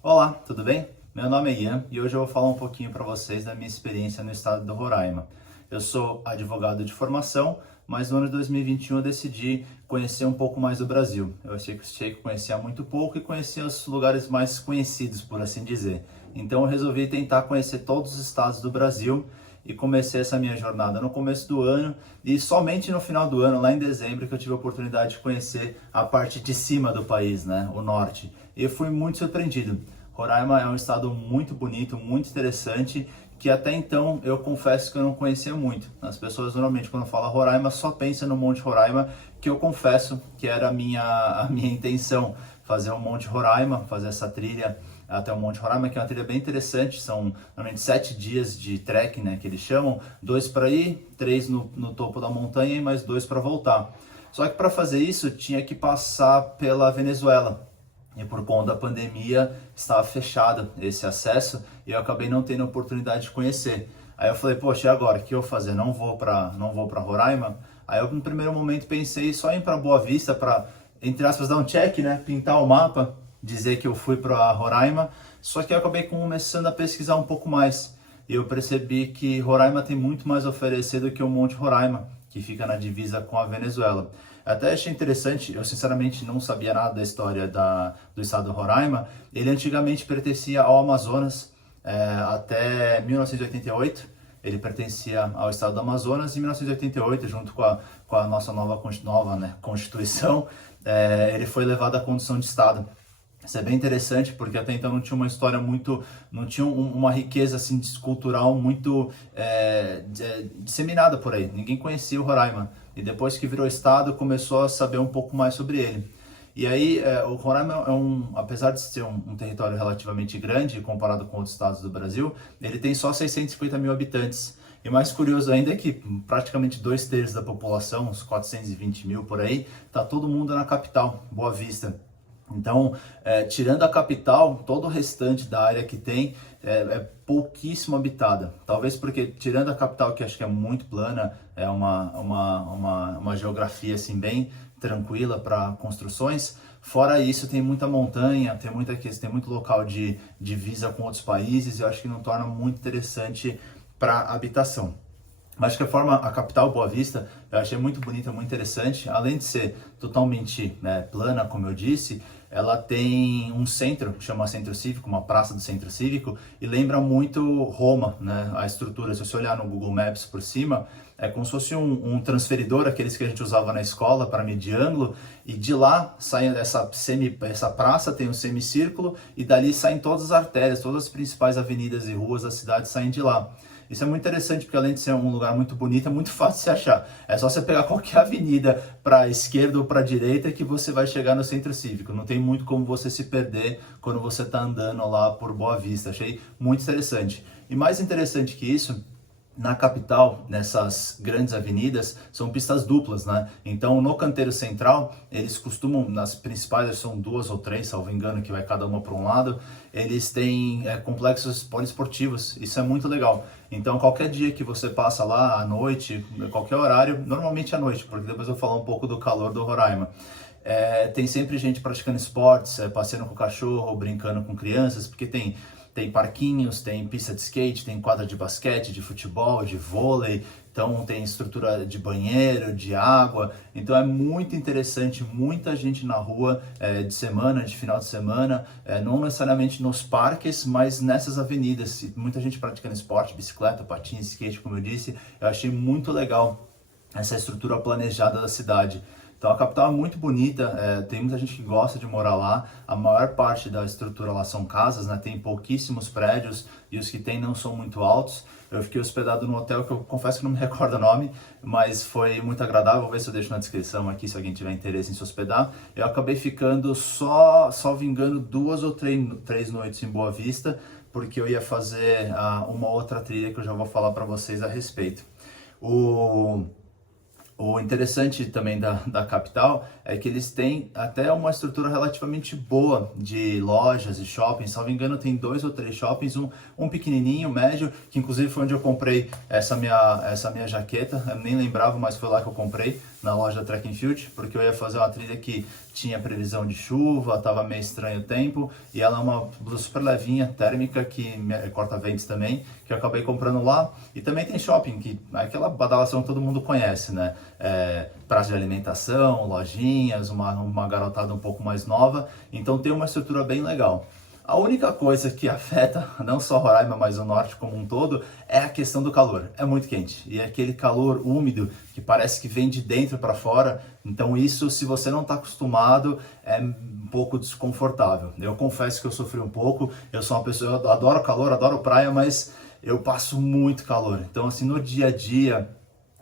Olá, tudo bem? Meu nome é Ian e hoje eu vou falar um pouquinho para vocês da minha experiência no estado do Roraima. Eu sou advogado de formação, mas no ano de 2021 eu decidi conhecer um pouco mais do Brasil. Eu achei que conhecia muito pouco e conhecia os lugares mais conhecidos, por assim dizer. Então eu resolvi tentar conhecer todos os estados do Brasil e comecei essa minha jornada no começo do ano e somente no final do ano, lá em dezembro, que eu tive a oportunidade de conhecer a parte de cima do país, né, o norte. E eu fui muito surpreendido. Roraima é um estado muito bonito, muito interessante, que até então eu confesso que eu não conhecia muito. As pessoas normalmente quando falam Roraima só pensam no Monte Roraima, que eu confesso que era a minha intenção, fazer um Monte Roraima, fazer essa trilha até o Monte Roraima, que é uma trilha bem interessante, são normalmente 7 dias de trekking, né, que eles chamam, 2 para ir, 3 no topo da montanha e mais 2 para voltar. Só que para fazer isso tinha que passar pela Venezuela, e por conta da pandemia estava fechado esse acesso e eu acabei não tendo a oportunidade de conhecer. Aí eu falei, poxa, e agora? O que eu vou fazer? Não vou para Roraima? Aí eu no primeiro momento pensei só em ir para Boa Vista para, entre aspas, dar um check, né? Pintar o mapa, dizer que eu fui para Roraima, só que eu acabei começando a pesquisar um pouco mais. E eu percebi que Roraima tem muito mais a oferecer do que o Monte Roraima, que fica na divisa com a Venezuela. Até achei interessante, eu sinceramente não sabia nada da história do estado do Roraima. Ele antigamente pertencia ao Amazonas, até 1988. Ele pertencia ao estado do Amazonas e em 1988, junto com a nossa nova, né, Constituição, ele foi levado à condição de estado. Isso é bem interessante porque até então não tinha uma história muito, não tinha uma riqueza assim cultural muito disseminada por aí. Ninguém conhecia o Roraima e depois que virou estado começou a saber um pouco mais sobre ele. E aí o Roraima apesar de ser um território relativamente grande comparado com outros estados do Brasil, ele tem só 650 mil habitantes. E mais curioso ainda é que praticamente 2/3 da população, uns 420 mil por aí, tá todo mundo na capital, Boa Vista. Então, tirando a capital, todo o restante da área que tem é pouquíssimo habitada. Talvez porque, tirando a capital, que acho que é muito plana, é uma geografia assim, bem tranquila para construções. Fora isso, tem muita montanha, tem muito local de divisa com outros países, e eu acho que não torna muito interessante para habitação. Mas de qualquer forma, a capital Boa Vista eu achei muito bonita, muito interessante. Além de ser totalmente, né, plana, como eu disse, ela tem um centro, que chama Centro Cívico, uma praça do Centro Cívico, e lembra muito Roma, né? A estrutura, se você olhar no Google Maps por cima, é como se fosse um transferidor, aqueles que a gente usava na escola para medir ângulo, e de lá sai essa praça, tem um semicírculo, e dali saem todas as artérias, todas as principais avenidas e ruas da cidade saem de lá. Isso é muito interessante porque além de ser um lugar muito bonito, é muito fácil de se achar. É só você pegar qualquer avenida para a esquerda ou para a direita que você vai chegar no Centro Cívico. Não tem muito como você se perder quando você está andando lá por Boa Vista. Achei muito interessante. E mais interessante que isso, na capital, nessas grandes avenidas, são pistas duplas, né? Então, no canteiro central, eles costumam, nas principais, são 2 ou 3, salvo engano, que vai cada uma para um lado, eles têm complexos poliesportivos. Isso é muito legal. Então, qualquer dia que você passa lá, à noite, qualquer horário, normalmente à noite, porque depois eu vou falar um pouco do calor do Roraima. Tem sempre gente praticando esportes, passeando com o cachorro, brincando com crianças, porque tem parquinhos, tem pista de skate, tem quadra de basquete, de futebol, de vôlei, então tem estrutura de banheiro, de água, então é muito interessante, muita gente na rua de semana, de final de semana, não necessariamente nos parques, mas nessas avenidas, muita gente praticando esporte, bicicleta, patins, skate, como eu disse, eu achei muito legal essa estrutura planejada da cidade. Então a capital é muito bonita, tem muita gente que gosta de morar lá, a maior parte da estrutura lá são casas, né? Tem pouquíssimos prédios e os que tem não são muito altos. Eu fiquei hospedado num hotel que eu confesso que não me recordo o nome, mas foi muito agradável. Vou ver se eu deixo na descrição aqui se alguém tiver interesse em se hospedar. Eu acabei ficando só vingando 2 ou 3 noites em Boa Vista, porque eu ia fazer uma outra trilha que eu já vou falar para vocês a respeito. O interessante também da capital é que eles têm até uma estrutura relativamente boa de lojas e shoppings. Se não me engano, tem 2 ou 3 shoppings, um pequenininho, médio, que inclusive foi onde eu comprei essa minha jaqueta. Eu nem lembrava, mas foi lá que eu comprei. na loja Track and Field, porque eu ia fazer uma trilha que tinha previsão de chuva, estava meio estranho o tempo, e ela é uma blusa super levinha, térmica, que corta-ventos também, que eu acabei comprando lá. E também tem shopping, que é aquela badalação que todo mundo conhece, né? Praça de alimentação, lojinhas, uma garotada um pouco mais nova, então tem uma estrutura bem legal. A única coisa que afeta, não só Roraima, mas o norte como um todo, é a questão do calor. É muito quente. E é aquele calor úmido que parece que vem de dentro para fora. Então isso, se você não está acostumado, é um pouco desconfortável. Eu confesso que eu sofri um pouco. Eu sou uma pessoa, eu adoro calor, adoro praia, mas eu passo muito calor. Então assim, no dia a dia,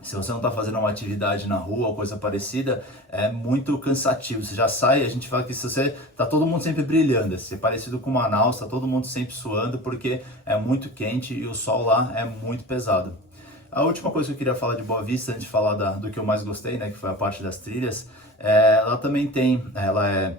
se você não está fazendo uma atividade na rua ou coisa parecida, é muito cansativo. Você já sai, a gente fala que se você tá todo mundo sempre brilhando, se é parecido com Manaus, tá todo mundo sempre suando porque é muito quente e o sol lá é muito pesado. A última coisa que eu queria falar de Boa Vista, antes de falar do que eu mais gostei, né, que foi a parte das trilhas, ela também tem, ela é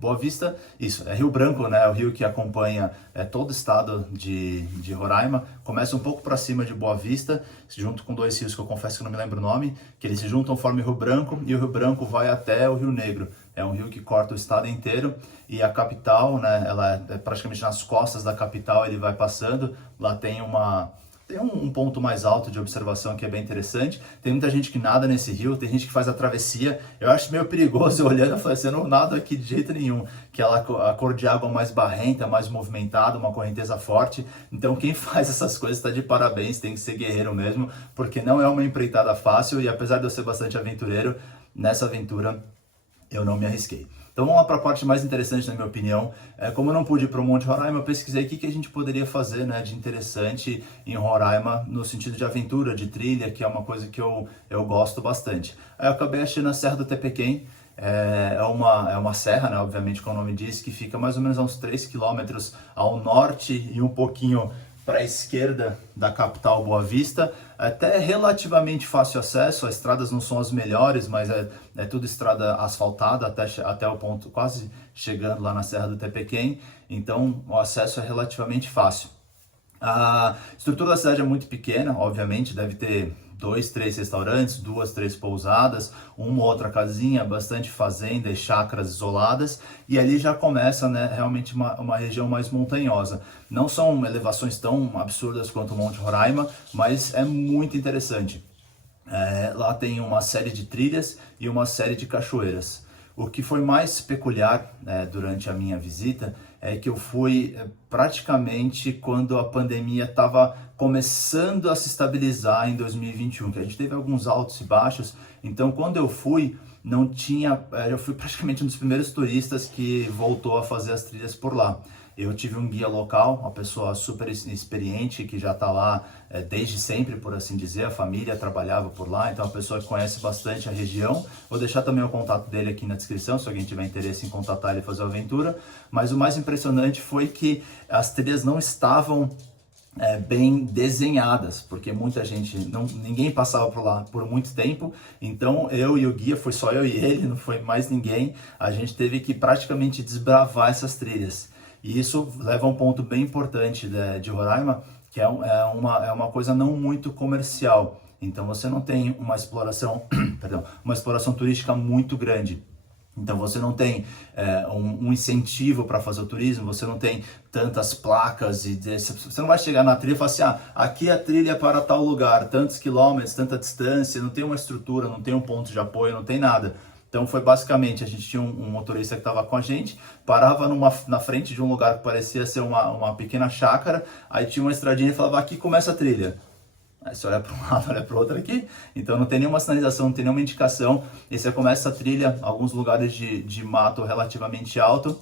Boa Vista, isso, é Rio Branco, né? É o rio que acompanha todo o estado de Roraima. Começa um pouco para cima de Boa Vista, junto com dois rios que eu confesso que não me lembro o nome, que eles se juntam, formam o Rio Branco, e o Rio Branco vai até o Rio Negro. É um rio que corta o estado inteiro, e a capital, né? Ela é praticamente nas costas da capital, ele vai passando. Lá tem um ponto mais alto de observação que é bem interessante. Tem muita gente que nada nesse rio, tem gente que faz a travessia. Eu acho meio perigoso eu olhando e falando assim, eu não nado aqui de jeito nenhum. Que a cor de água mais barrenta, mais movimentada, uma correnteza forte. Então quem faz essas coisas está de parabéns, tem que ser guerreiro mesmo, porque não é uma empreitada fácil, e apesar de eu ser bastante aventureiro, nessa aventura eu não me arrisquei. Então vamos lá para a parte mais interessante, na minha opinião. Como eu não pude ir para o Monte Roraima, eu pesquisei o que a gente poderia fazer, né, de interessante em Roraima, no sentido de aventura, de trilha, que é uma coisa que eu gosto bastante. Aí eu acabei achando a Serra do Tepequém. É uma serra, né, obviamente, como o nome diz, que fica mais ou menos a uns 3 quilômetros ao norte e um pouquinho para a esquerda da capital Boa Vista. Até relativamente fácil acesso, as estradas não são as melhores, mas é tudo estrada asfaltada até o ponto, quase chegando lá na Serra do Tepequém, então o acesso é relativamente fácil. A estrutura da cidade é muito pequena, obviamente, deve ter 2, 3 restaurantes, 2, 3 pousadas, uma ou outra casinha, bastante fazenda e chácaras isoladas, e ali já começa, né, realmente uma região mais montanhosa. Não são elevações tão absurdas quanto o Monte Roraima, mas é muito interessante. Lá tem uma série de trilhas e uma série de cachoeiras. O que foi mais peculiar durante a minha visita é que eu fui praticamente quando a pandemia estava começando a se estabilizar em 2021, que a gente teve alguns altos e baixos. Então quando eu fui, não tinha, eu fui praticamente um dos primeiros turistas que voltou a fazer as trilhas por lá. Eu tive um guia local, uma pessoa super experiente que já está lá desde sempre, por assim dizer. A família trabalhava por lá, então é uma pessoa que conhece bastante a região. Vou deixar também o contato dele aqui na descrição, se alguém tiver interesse em contatar ele e fazer a aventura. Mas o mais impressionante foi que as trilhas não estavam bem desenhadas, porque muita gente, ninguém passava por lá por muito tempo, então eu e o guia, foi só eu e ele, não foi mais ninguém, a gente teve que praticamente desbravar essas trilhas. E isso leva a um ponto bem importante de Roraima, que é uma coisa não muito comercial. Então você não tem uma exploração, perdão, uma exploração turística muito grande. Então você não tem um incentivo para fazer o turismo, você não tem tantas placas, você não vai chegar na trilha e falar assim, aqui a trilha é para tal lugar, tantos quilômetros, tanta distância, não tem uma estrutura, não tem um ponto de apoio, não tem nada. Então foi basicamente, a gente tinha um motorista que estava com a gente, parava na frente de um lugar que parecia ser uma pequena chácara, aí tinha uma estradinha e falava, aqui começa a trilha. Aí você olha para um lado, olha para o outro aqui, então não tem nenhuma sinalização, não tem nenhuma indicação, e você começa a trilha, alguns lugares de mato relativamente alto,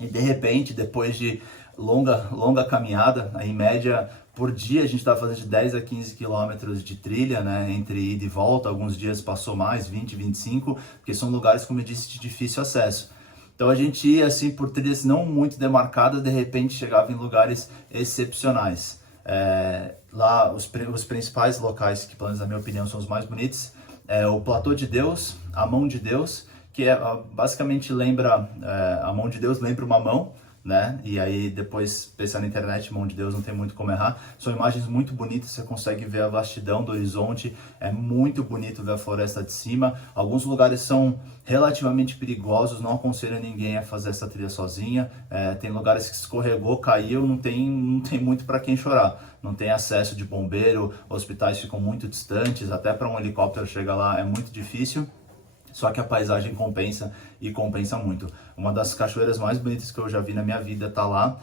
e de repente, depois de longa caminhada, em média, por dia a gente estava fazendo de 10 a 15 quilômetros de trilha, né, entre ida e volta, alguns dias passou mais, 20, 25, porque são lugares, como eu disse, de difícil acesso. Então a gente ia assim por trilhas não muito demarcadas, de repente chegava em lugares excepcionais. Lá os principais locais, que pelo menos na minha opinião são os mais bonitos, o Platô de Deus, a Mão de Deus, que basicamente lembra, a Mão de Deus lembra uma mão, né? E aí depois pensar na internet, mão de Deus, não tem muito como errar. São imagens muito bonitas, você consegue ver a vastidão do horizonte, é muito bonito ver a floresta de cima. Alguns lugares são relativamente perigosos, não aconselho ninguém a fazer essa trilha sozinha. Tem lugares que escorregou, caiu, não tem muito para quem chorar. Não tem acesso de bombeiro, hospitais ficam muito distantes, até para um helicóptero chegar lá é muito difícil. Só que a paisagem compensa e compensa muito. Uma das cachoeiras mais bonitas que eu já vi na minha vida tá lá.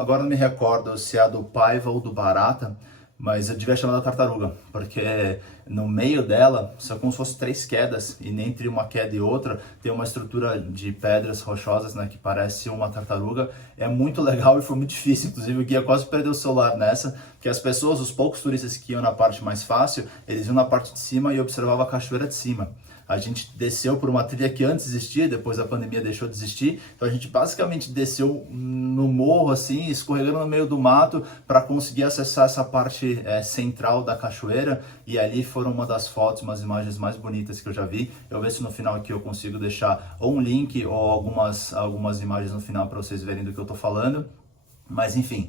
Agora não me recordo se é a do Paiva ou do Barata, mas eu devia chamar da Tartaruga, porque no meio dela são como se fossem 3 quedas, e entre uma queda e outra tem uma estrutura de pedras rochosas, né, que parece uma tartaruga. É muito legal e foi muito difícil, inclusive o guia quase perdeu o celular nessa, porque as pessoas, os poucos turistas que iam na parte mais fácil, eles iam na parte de cima e observavam a cachoeira de cima. A gente desceu por uma trilha que antes existia, depois da pandemia deixou de existir. Então a gente basicamente desceu no morro, assim, escorregando no meio do mato para conseguir acessar essa parte central da cachoeira. E ali foram uma das fotos, umas imagens mais bonitas que eu já vi. Eu ver se no final aqui eu consigo deixar ou um link ou algumas imagens no final para vocês verem do que eu tô falando. Mas enfim,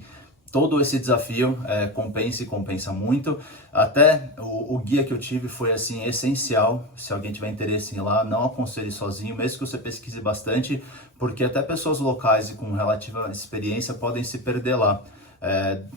todo esse desafio compensa e compensa muito. Até o guia que eu tive foi assim essencial. Se alguém tiver interesse em ir lá, não aconselhe sozinho, mesmo que você pesquise bastante, porque até pessoas locais e com relativa experiência podem se perder lá.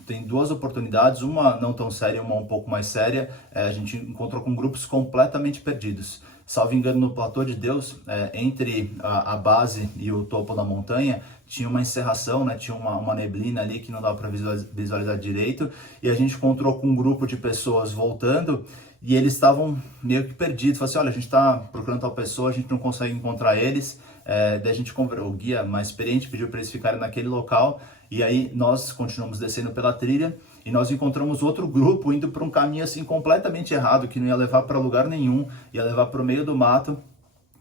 Tem 2 oportunidades, uma não tão séria e uma um pouco mais séria. A gente encontrou com grupos completamente perdidos. Salvo engano, no Platô de Deus, entre a base e o topo da montanha, tinha uma encerração, né? Tinha uma neblina ali que não dava para visualizar direito, e a gente encontrou com um grupo de pessoas voltando, e eles estavam meio que perdidos. Falei assim, olha, a gente está procurando tal pessoa, a gente não consegue encontrar eles. Daí a gente o guia mais experiente pediu para eles ficarem naquele local, e aí nós continuamos descendo pela trilha, e nós encontramos outro grupo indo para um caminho assim completamente errado, que não ia levar para lugar nenhum, ia levar para o meio do mato.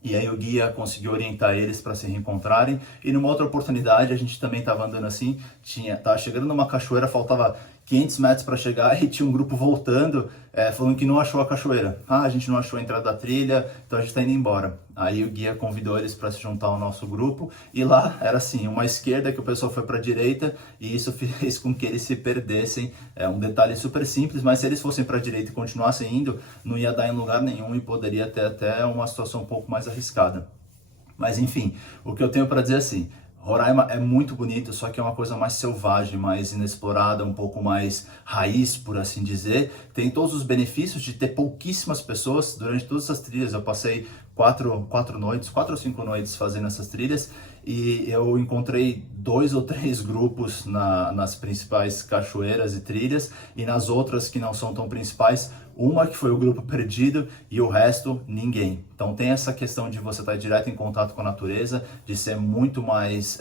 E aí o guia conseguiu orientar eles para se reencontrarem. E numa outra oportunidade, a gente também estava andando assim, tava chegando numa cachoeira, faltava 500 metros para chegar, e tinha um grupo voltando, falando que não achou a cachoeira. A gente não achou a entrada da trilha, então a gente está indo embora. Aí o guia convidou eles para se juntar ao nosso grupo, e lá era assim, uma esquerda que o pessoal foi para a direita, e isso fez com que eles se perdessem. É um detalhe super simples, mas se eles fossem para a direita e continuassem indo, não ia dar em lugar nenhum e poderia ter até uma situação um pouco mais arriscada. Mas enfim, o que eu tenho para dizer é assim, Roraima é muito bonito, só que é uma coisa mais selvagem, mais inexplorada, um pouco mais raiz, por assim dizer. Tem todos os benefícios de ter pouquíssimas pessoas. Durante todas essas trilhas, eu passei 4 ou 5 noites fazendo essas trilhas, e eu encontrei 2 ou 3 grupos nas principais cachoeiras e trilhas, e nas outras que não são tão principais, uma que foi o grupo perdido e o resto ninguém. Então tem essa questão de você estar direto em contato com a natureza, de ser muito mais,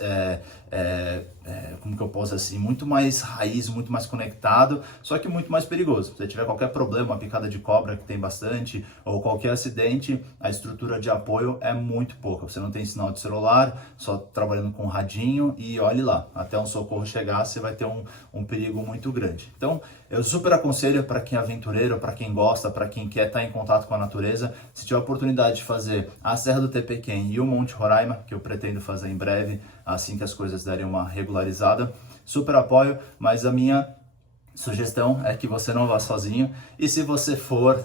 como que eu posso assim, muito mais raiz, muito mais conectado, só que muito mais perigoso. Se você tiver qualquer problema, uma picada de cobra que tem bastante, ou qualquer acidente, a estrutura de apoio é muito pouca. Você não tem sinal de celular, só trabalhando com radinho, e olhe lá, até um socorro chegar, você vai ter um perigo muito grande. Então eu super aconselho para quem é aventureiro, para quem gosta, para quem quer estar em contato com a natureza. Se tiver a oportunidade de fazer a Serra do Tepequém e o Monte Roraima, que eu pretendo fazer em breve, assim que as coisas derem uma regularizada, super apoio, mas a minha sugestão é que você não vá sozinho, e se você for,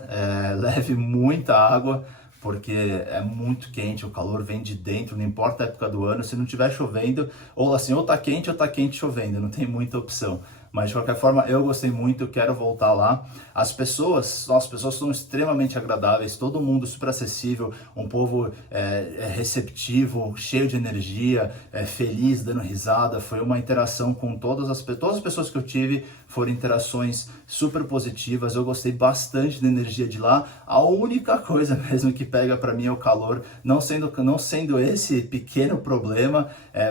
leve muita água, porque é muito quente, o calor vem de dentro, não importa a época do ano. Se não estiver chovendo, ou assim, ou tá quente chovendo, não tem muita opção. Mas de qualquer forma, eu gostei muito, quero voltar lá. As pessoas são extremamente agradáveis, todo mundo super acessível, um povo receptivo, cheio de energia, feliz, dando risada. Foi uma interação com todas as pessoas que eu tive, foram interações super positivas. Eu gostei bastante da energia de lá. A única coisa mesmo que pega para mim é o calor, não sendo esse pequeno problema.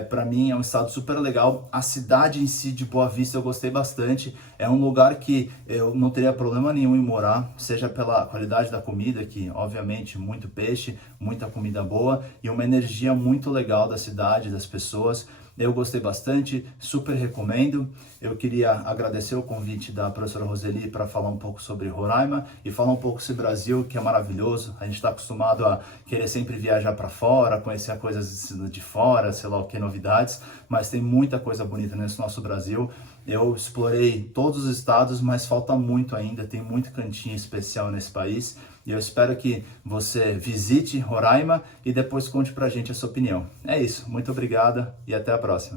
Para mim é um estado super legal. A cidade em si de Boa Vista eu gostei bastante. É um lugar que eu não teria problema nenhum em morar, seja pela qualidade da comida, que obviamente muito peixe, muita comida boa, e uma energia muito legal da cidade, das pessoas. Eu gostei bastante, super recomendo. Eu queria agradecer o convite da professora Roseli para falar um pouco sobre Roraima e falar um pouco sobre o Brasil, que é maravilhoso. A gente está acostumado a querer sempre viajar para fora, conhecer coisas de fora, sei lá o que, novidades, mas tem muita coisa bonita nesse nosso Brasil. Eu explorei todos os estados, mas falta muito ainda, tem muito cantinho especial nesse país. E eu espero que você visite Roraima e depois conte pra gente a sua opinião. É isso, muito obrigado e até a próxima.